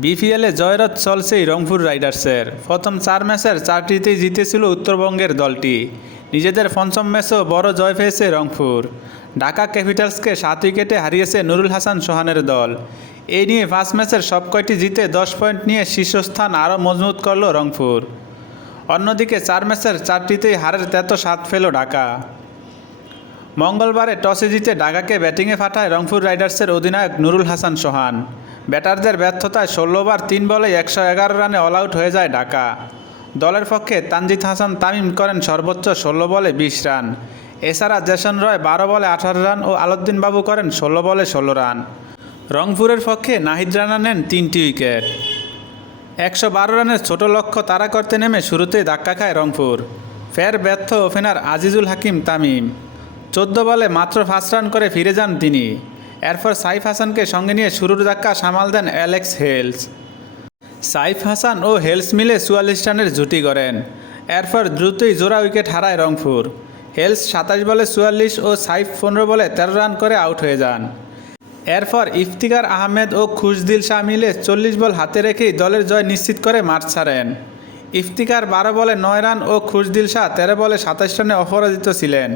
বিপিএলে জয়রথ চলছেই রংপুর রাইডার্সের। প্রথম 4 ম্যাচের 4টিতেই জিতেছিল উত্তরবঙ্গের দলটি। নিজেদের পঞ্চম ম্যাচেও বড় জয় পেয়েছে রংপুর। ঢাকা ক্যাপিটালসকে 7 উইকেটে হারিয়েছে নুরুল হাসান সোহানের দল। এই নিয়ে 5 ম্যাচের সবকয়টি জিতে 10 পয়েন্ট নিয়ে শীর্ষস্থান আরও মজবুত করল রংপুর। অন্যদিকে 4 ম্যাচের 4টিতেই হারের তেতো স্বাদ পেল ঢাকা। মঙ্গলবারে টসে জিতে ঢাকাকে ব্যাটিংয়ে পাঠায় রংপুর রাইডার্সের অধিনায়ক নুরুল হাসান সোহান। ব্যাটারদের ব্যর্থতায় 16 ওভার 3 বলে 111 রানে অল আউট হয়ে যায় ঢাকা। দলের পক্ষে তানজিদ হাসান তামিম করেন সর্বোচ্চ 16 বলে 20 রান। এছাড়া জেসন রয় 12 বলে 18 রান ও আলাউদ্দিন বাবু করেন 16 বলে 16 রান। রংপুরের পক্ষে নাহিদ রানা নেন 3টি উইকেট। 112 রানের ছোট লক্ষ্য তাড়া করতে নেমে শুরুতেই ধাক্কা খায় রংপুর। ফের ব্যর্থ ওপেনার আজিজুল হাকিম তামিম। 14 বলে মাত্র 5 রান করে ফিরে যান তিনি। এরপর সাইফ হাসানকে সঙ্গে নিয়ে শুরুর ধাক্কা সামাল দেন অ্যালেক্স হেলস। সাইফ হাসান ও হেলস মিলে 44 রানের জুটি গড়েন। এরপর দ্রুতই জোড়া উইকেট হারায় রংপুর। হেলস 27 বলে 44 ও সাইফ 15 বলে 13 রান করে আউট হয়ে যান। এরপর ইফতিকার আহমেদ ও খুশদিল শাহ মিলে 40 বল হাতে রেখেই দলের জয় নিশ্চিত করে মাঠ ছাড়েন। ইফতিকার 12 বলে 9 রান ও খুশদিল শাহ 13 বলে 27 রানে অপরাজিত ছিলেন।